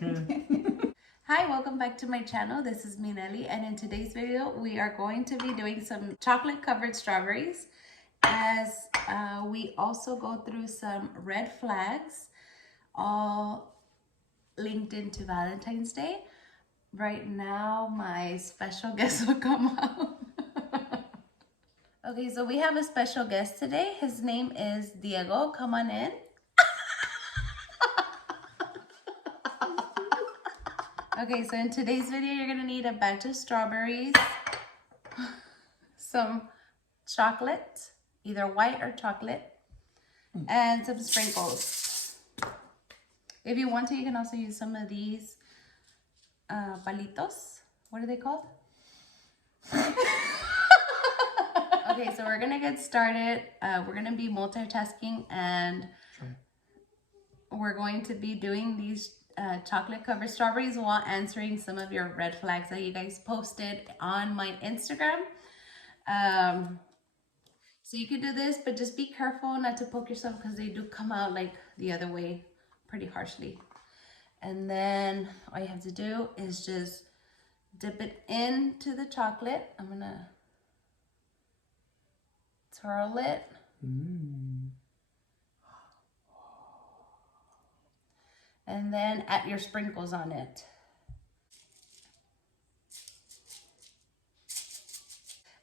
Hi, welcome back to my channel. This is me, Nelly, and in today's video, we are going to be doing some chocolate-covered strawberries as we also go through some red flags, all linked into Valentine's Day. Right now, my special guest will come out. Okay, so we have a special guest today. His name is Diego. Come on in. Okay, so in today's video, you're gonna need a batch of strawberries, some chocolate, either white or chocolate, and some sprinkles. If you want to, you can also use some of these palitos. What are they called? Okay, so we're gonna get started. We're gonna be multitasking and we're going to be doing these chocolate covered strawberries while answering some of your red flags that you guys posted on my Instagram. So you can do this, but just be careful not to poke yourself because they do come out like the other way pretty harshly. And then all you have to do is just dip it into the chocolate. I'm gonna twirl it. And then add your sprinkles on it.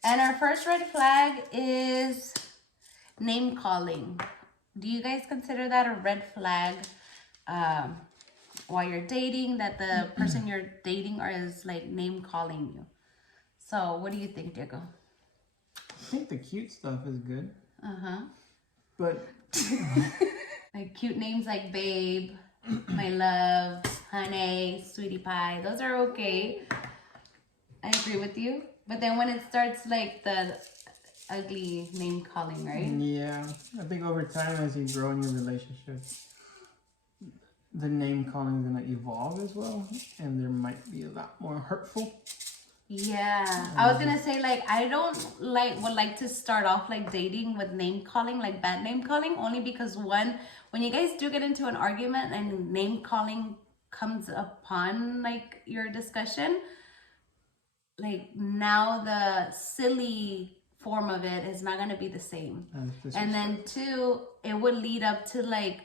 And our first red flag is name calling. Do you guys consider that a red flag while you're dating, that the person you're dating is like name calling you? So what do you think, Diego? I think the cute stuff is good. But like cute names like babe, my love, honey, sweetie pie, those are okay. I agree with you. But then when it starts like the ugly name calling, right? Yeah, I think over time as you grow in your relationship, the name calling is gonna evolve as well, and there might be a lot more hurtful. Yeah, I was gonna say like I don't would like to start off like dating with name calling, like bad name calling, only because when you guys do get into an argument and name calling comes upon like your discussion, like now the silly form of it is not gonna be the same. And then two, it would lead up to like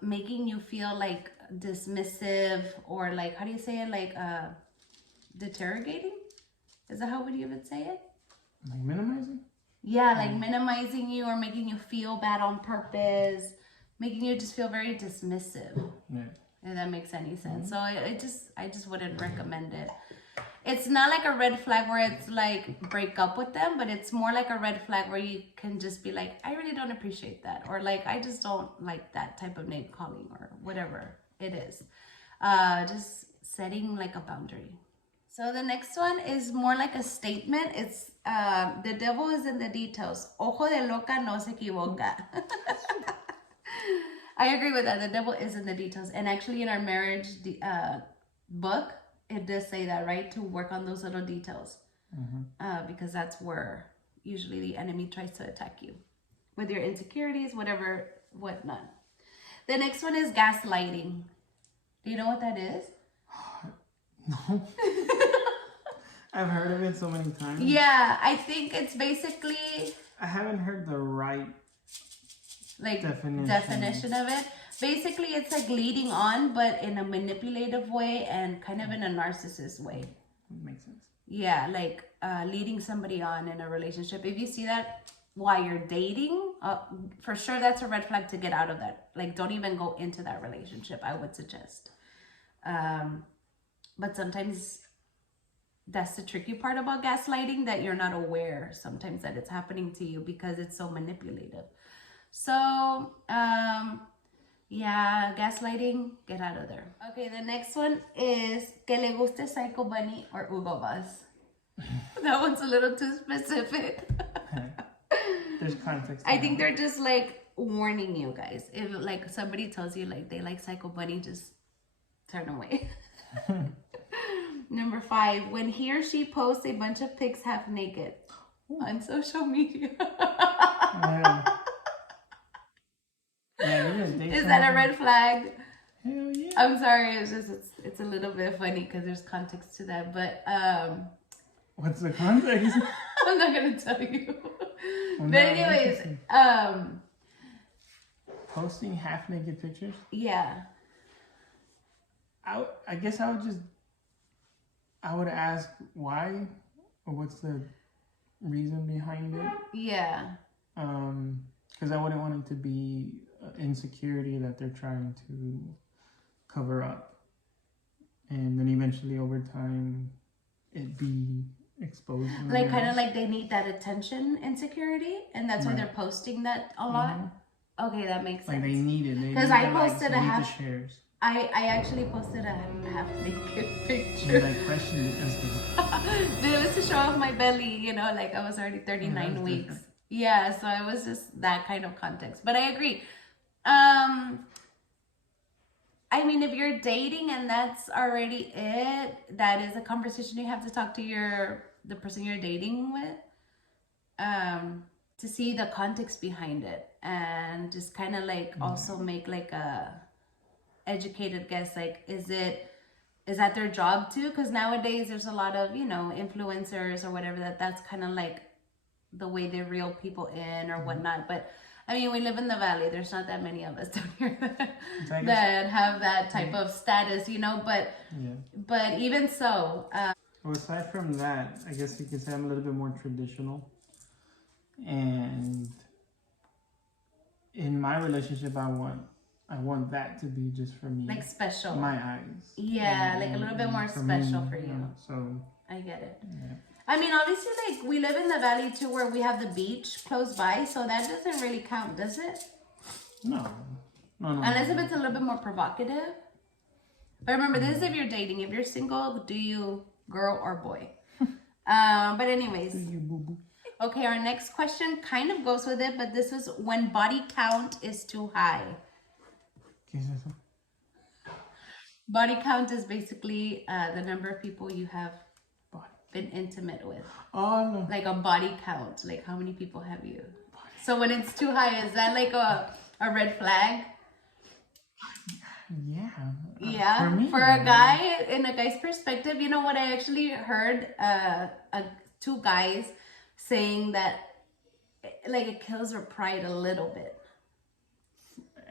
making you feel like dismissive or like, how do you say it, like deteriorating? Is that how would you would say it? Like minimizing? Yeah, like minimizing you or making you feel bad on purpose, making you just feel very dismissive. Yeah. If that makes any sense. So I just wouldn't recommend it. It's not like a red flag where it's like break up with them, but it's more like a red flag where you can just be like, I really don't appreciate that, or like I just don't like that type of name calling or whatever it is. Just setting like a boundary. So the next one is more like a statement. It's the devil is in the details. Ojo de loca no se equivoca. I agree with that. The devil is in the details. And actually in our marriage book, it does say that, right? To work on those little details. Because that's where usually the enemy tries to attack you. With your insecurities, whatever, whatnot. The next one is gaslighting. Do you know what that is? No. I've heard of it so many times. Yeah, I think it's basically... I haven't heard the right like definition of it. Basically, it's like leading on, but in a manipulative way and kind of in a narcissist way. Makes sense. Yeah, like leading somebody on in a relationship. If you see that while you're dating, for sure that's a red flag to get out of that. Like, don't even go into that relationship, I would suggest. But sometimes that's the tricky part about gaslighting, that you're not aware sometimes that it's happening to you because it's so manipulative. So, yeah, gaslighting, get out of there. Okay, the next one is que le guste Psycho Bunny or Hugo Boss. That one's a little too specific. There's context. I think they're just like warning you guys. If like somebody tells you like they like Psycho Bunny, just turn away. Number 5, when he or she posts a bunch of pics half naked on social media. Yeah. Yeah, Is that a red flag? Hell yeah. I'm sorry, it's a little bit funny because there's context to that, but What's the context? I'm not gonna tell you. Well, But no, anyways, posting half naked pictures. yeah. I guess I would ask why, or what's the reason behind it. Yeah. Because I wouldn't want it to be insecurity that they're trying to cover up, and then eventually over time, it be exposed. Like kind of like they need that attention insecurity, and that's why they're posting that a lot. Okay, that makes sense. Like they need it. Because I posted a half. Shares. I actually posted a half naked picture. And I questioned it as to. Dude, it was to show off my belly, you know, like I was already 39 weeks. Different. Yeah, so it was just that kind of context. But I agree. I mean, if you're dating and that's already it, that is a conversation you have to talk to the person you're dating with, to see the context behind it, and just kind of like also make like a educated guess, like is that their job too? Because nowadays there's a lot of, you know, influencers or whatever that's kind of like the way they reel people in or whatnot. But I mean, we live in the valley. There's not that many of us down here that have that type of status, you know. But even so, well, aside from that, I guess you could say I'm a little bit more traditional. And in my relationship, I want that to be just for me, like special, my eyes. Yeah, like a little bit more special for you. So I get it. Yeah. I mean, obviously, like, we live in the valley, too, where we have the beach close by, so that doesn't really count, does it? No. Unless if it's a little bit more provocative. But remember, this is if you're dating. If you're single, do you girl or boy? But anyways. Do you boo-boo? Okay, our next question kind of goes with it, but this is when body count is too high. Body count is basically the number of people you have been intimate with. Oh, no. Like a body count. Like how many people have you? So when it's too high, is that like a red flag? Yeah. Yeah. For me, for a guy, in a guy's perspective, you know what? I actually heard two guys saying that like it kills their pride a little bit.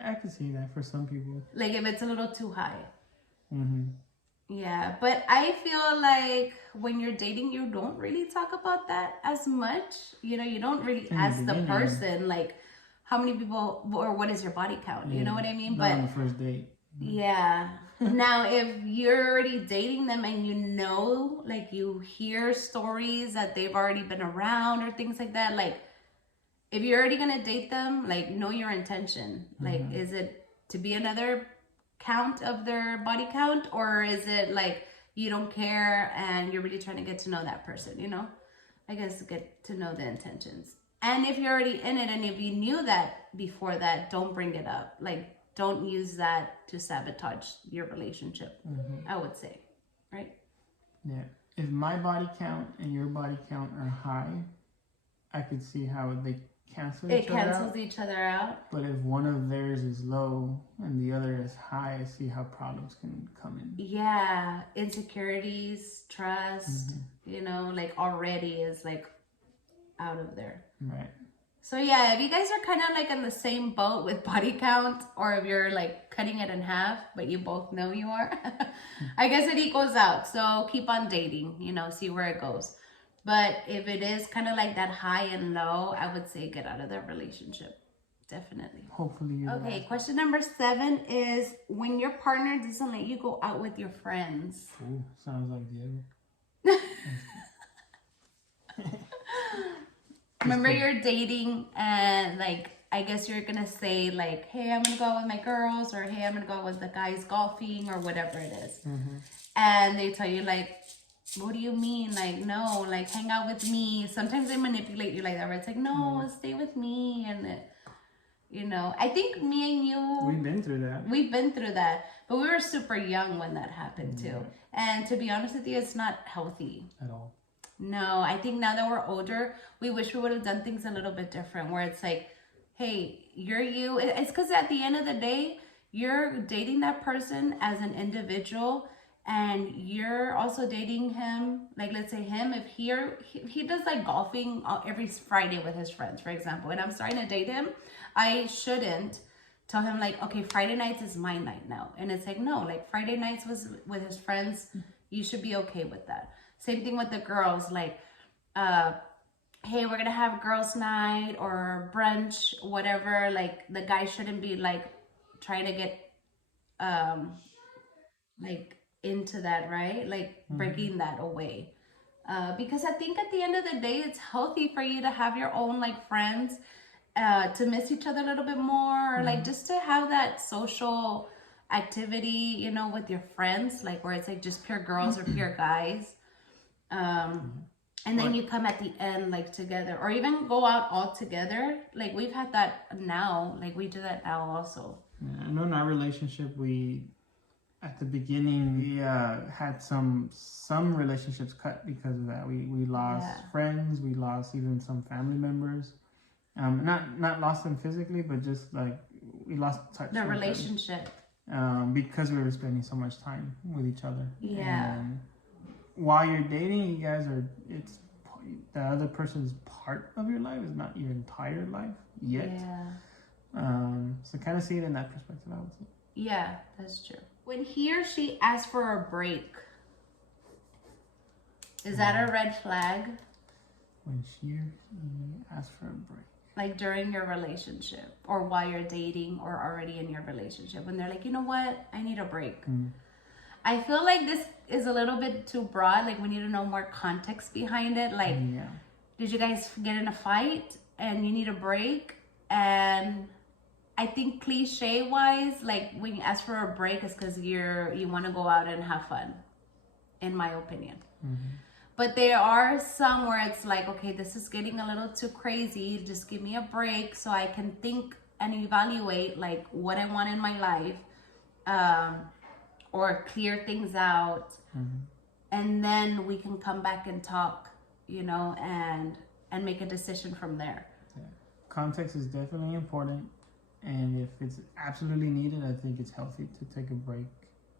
I can see that for some people. Like if it's a little too high. Mm-hmm. Yeah, but I feel like when you're dating, you don't really talk about that as much. You know, you don't really ask the person, like, how many people, or what is your body count? You know what I mean? Not on the first date. Yeah. Now, if you're already dating them and you know, like, you hear stories that they've already been around or things like that, like, if you're already going to date them, like, know your intention. Like, is it to be another count of their body count, or is it like you don't care and you're really trying to get to know that person, you know? I guess get to know the intentions. And if you're already in it and if you knew that before that, don't bring it up. Like, don't use that to sabotage your relationship, I would say, right? Yeah. If my body count and your body count are high, I could see how they cancel each other out. It cancels each other out. But if one of theirs is low and the other is high, I see how problems can come in. Yeah, insecurities, trust, you know, like already is like out of there. Right. So yeah, if you guys are kind of like in the same boat with body count, or if you're like cutting it in half, but you both know you are, I guess it equals out. So keep on dating, you know, see where it goes. But if it is kind of like that high and low, I would say get out of that relationship. Definitely. Hopefully you Okay, question number 7 is when your partner doesn't let you go out with your friends. Ooh, sounds like Diego. Remember you're dating and like, I guess you're going to say like, hey, I'm going to go out with my girls, or hey, I'm going to go out with the guys golfing, or whatever it is. And they tell you like, what do you mean? Like, no, like hang out with me. Sometimes they manipulate you like that, where it's like, no, stay with me. And you know, I think me and you, we've been through that. But we were super young when that happened too. And to be honest with you, it's not healthy at all. No, I think now that we're older, we wish we would have done things a little bit different, where it's like, hey, you're you. It's because at the end of the day, you're dating that person as an individual, and you're also dating him. Like, let's say him, if he does like golfing every Friday with his friends, for example, and I'm starting to date him, I shouldn't tell him like, okay, Friday nights is my night now. And it's like, no, like Friday nights was with his friends. You should be okay with that. Same thing with the girls, like, hey, we're gonna have girls' night or brunch, whatever. Like, the guy shouldn't be like trying to get like into that, right? Like breaking that away. Because I think at the end of the day, it's healthy for you to have your own like friends, to miss each other a little bit more, or like just to have that social activity, you know, with your friends, like where it's like just pure girls or pure guys. And then you come at the end like together, or even go out all together. Like we've had that now, like we do that now also. Yeah, I know in our relationship, at the beginning, we had some relationships cut because of that. We lost friends, we lost even some family members. Not lost them physically, but just like we lost touch. The relationship. Because we were spending so much time with each other. Yeah. And while you're dating, you guys it's the other person's part of your life, is not your entire life yet. Yeah. So kind of see it in that perspective, I would say. Yeah, that's true. When he or she asks for a break, is that a red flag? When she or he asks for a break. Like during your relationship, or while you're dating, or already in your relationship, when they're like, you know what, I need a break. I feel like this is a little bit too broad. Like we need to know more context behind it. Like, did you guys get in a fight and you need a break? And I think cliche wise, like when you ask for a break, is because you want to go out and have fun, in my opinion. But there are some where it's like, okay, this is getting a little too crazy. Just give me a break so I can think and evaluate like what I want in my life, or clear things out. And then we can come back and talk, you know, and make a decision from there. Yeah. Context is definitely important. And if it's absolutely needed, I think it's healthy to take a break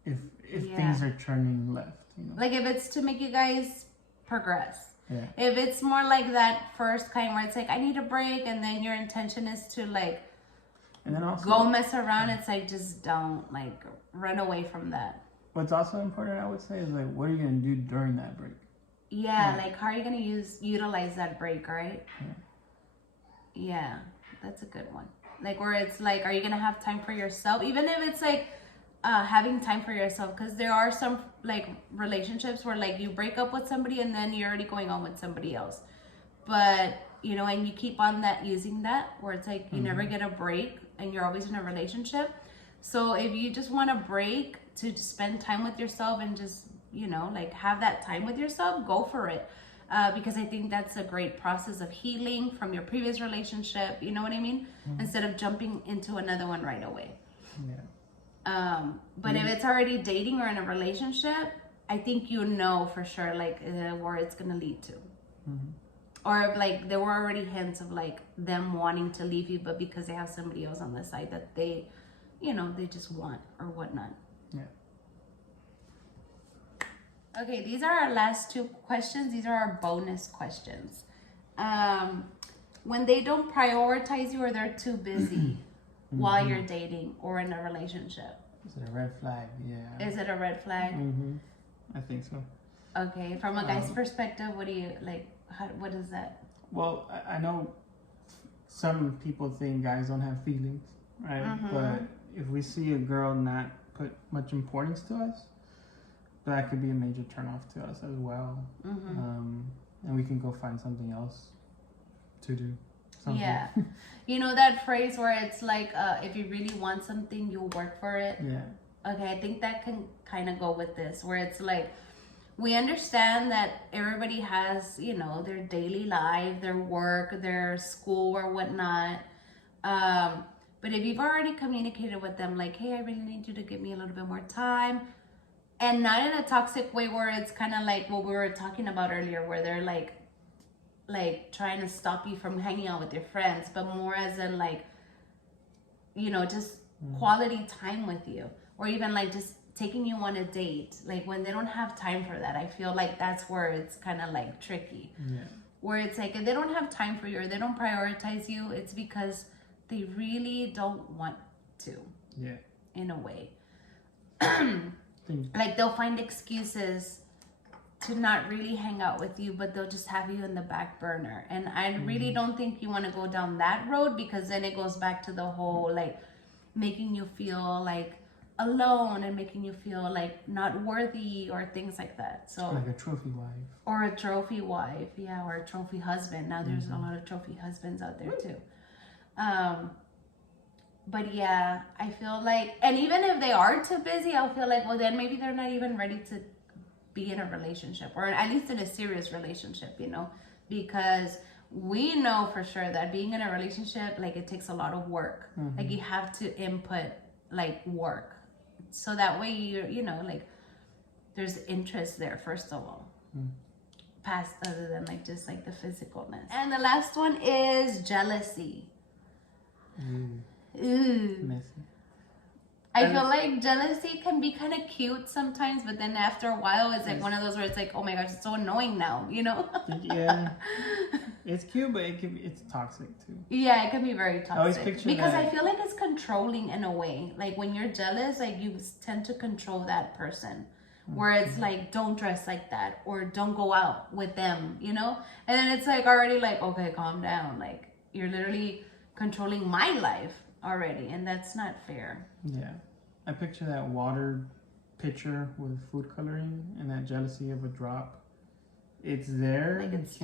if things are turning left, you know. Like if it's to make you guys progress. Yeah. If it's more like that first kind where it's like, I need a break, and then your intention is to like and then also go mess around, it's like, just don't, like, run away from that. What's also important, I would say, is like, what are you going to do during that break? Yeah, like how are you going to utilize that break, right? Yeah, that's a good one. Like where it's like, are you going to have time for yourself? Even if it's like having time for yourself, because there are some like relationships where like you break up with somebody and then you're already going on with somebody else. But, you know, and you keep on using that where it's like you never get a break and you're always in a relationship. So if you just want a break to spend time with yourself and just, you know, like have that time with yourself, go for it. Because I think that's a great process of healing from your previous relationship. You know what I mean? Instead of jumping into another one right away. Yeah. But if it's already dating or in a relationship, I think you know for sure like where it's gonna lead to. Or if like there were already hints of like them wanting to leave you, but because they have somebody else on the side that they, you know, they just want or whatnot. Yeah. Okay, these are our last two questions. These are our bonus questions. When they don't prioritize you or they're too busy while you're dating or in a relationship. Is it a red flag? Yeah. Is it a red flag? I think so. Okay, from a guy's perspective, what do you like? What is that? Well, I know some people think guys don't have feelings, right? But if we see a girl not put much importance to us, that could be a major turnoff to us as well. And we can go find something else to do. Yeah. You know that phrase where it's like, if you really want something, you'll work for it? Yeah. Okay, I think that can kind of go with this, where it's like, we understand that everybody has, you know, their daily life, their work, their school or whatnot. But if you've already communicated with them, like, hey, I really need you to give me a little bit more time, and not in a toxic way where it's kind of like what we were talking about earlier, where they're like trying to stop you from hanging out with your friends, but more as in like, you know, just quality time with you, or even like just taking you on a date. Like when they don't have time for that, I feel like that's where it's kind of like tricky. Yeah. Where it's like if they don't have time for you or they don't prioritize you, it's because they really don't want to. Yeah. In a way. Like they'll find excuses to not really hang out with you, but they'll just have you in the back burner. And I really don't think you want to go down that road, because then it goes back to the whole like making you feel like alone and making you feel like not worthy or things like that. So like a trophy wife. Or a trophy wife, yeah, or a trophy husband. Now there's a lot of trophy husbands out there too. But yeah, I feel like, and even if they are too busy, I'll feel like, well, then maybe they're not even ready to be in a relationship, or at least in a serious relationship, you know, because we know for sure that being in a relationship, like it takes a lot of work. Like you have to input like work. So that way you know, like there's interest there, first of all. Past other than like just like the physicalness. And the last one is jealousy. Messy. I feel like jealousy can be kind of cute sometimes, but then after a while it's like one of those where it's like, oh my gosh, it's so annoying now, you know? Yeah. It's cute, but it's toxic too. Yeah, it can be very toxic. I always picture because that. I feel like it's controlling in a way. Like when you're jealous, like you tend to control that person. Where it's like, don't dress like that, or don't go out with them, you know? And then it's like already like, okay, calm down. Like you're literally controlling my life already, and that's not fair. Yeah. I picture that water pitcher with food coloring and that jealousy of a drop. It's there, like it's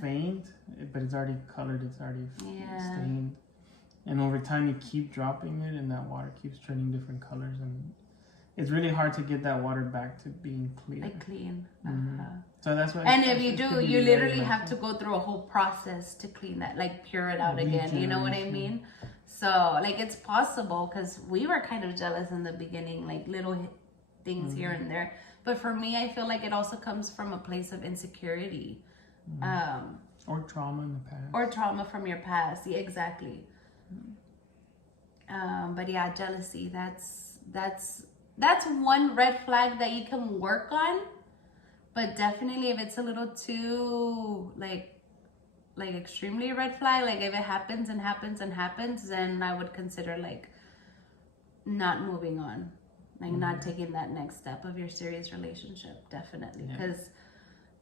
faint, but it's already colored, it's already stained. And over time you keep dropping it and that water keeps turning different colors, and it's really hard to get that water back to being clear. Like clean. So that's why. And if you do, you literally have to go through a whole process to clean that, like pure it out again. You know what I mean? So like it's possible, because we were kind of jealous in the beginning, like little things here and there. But for me, I feel like it also comes from a place of insecurity. Or trauma in the past. Or trauma from your past. Yeah, exactly. But yeah, jealousy, that's one red flag that you can work on. But definitely if it's a little too like extremely red flag, like if it happens and happens and happens, then I would consider like not moving on, like not taking that next step of your serious relationship. Definitely, because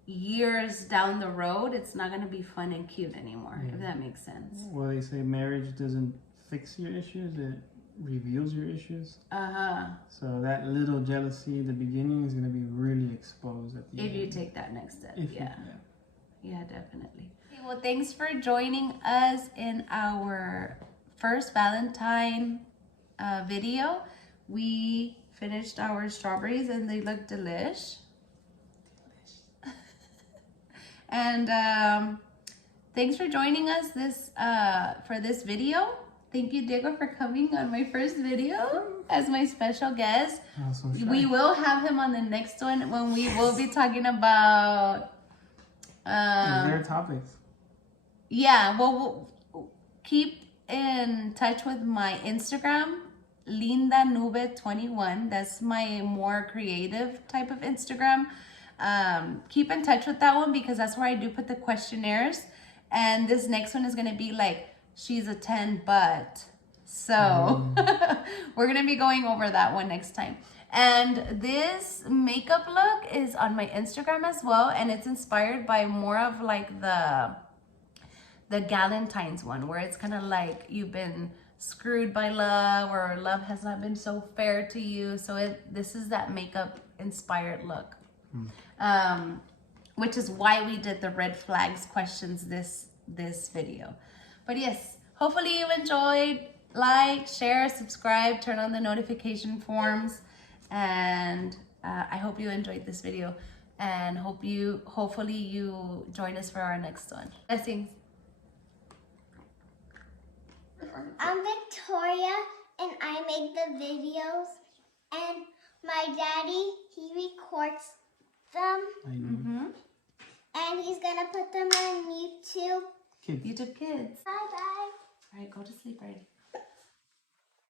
years down the road it's not going to be fun and cute anymore, if that makes sense. Well, they say marriage doesn't fix your issues, it reveals your issues. So that little jealousy at the beginning is going to be really exposed at the end. If you take that next step. Yeah, definitely. Okay, well, thanks for joining us in our first Valentine video. We finished our strawberries and they look delish. And thanks for joining us for this video. Thank you, Diego, for coming on my first video as my special guest. We will have him on the next one when we will be talking about their topics. Yeah, well, we'll keep in touch with my Instagram, lindanube21. That's my more creative type of Instagram. Keep in touch with that one, because that's where I do put the questionnaires. And this next one is going to be like, she's a 10, but. So we're going to be going over that one next time. And this makeup look is on my Instagram as well. And it's inspired by more of like the Galentines one, where it's kind of like you've been screwed by love, or love has not been so fair to you. So this is that makeup inspired look. Which is why we did the red flags questions this video. But yes, hopefully you enjoyed. Like, share, subscribe, turn on the notification forms, and I hope you enjoyed this video, and hopefully you join us for our next one. Blessings. I'm Victoria, and I make the videos, and my daddy, he records them, and he's gonna put them on YouTube. Kids. YouTube Kids. Bye-bye. All right, go to sleep already.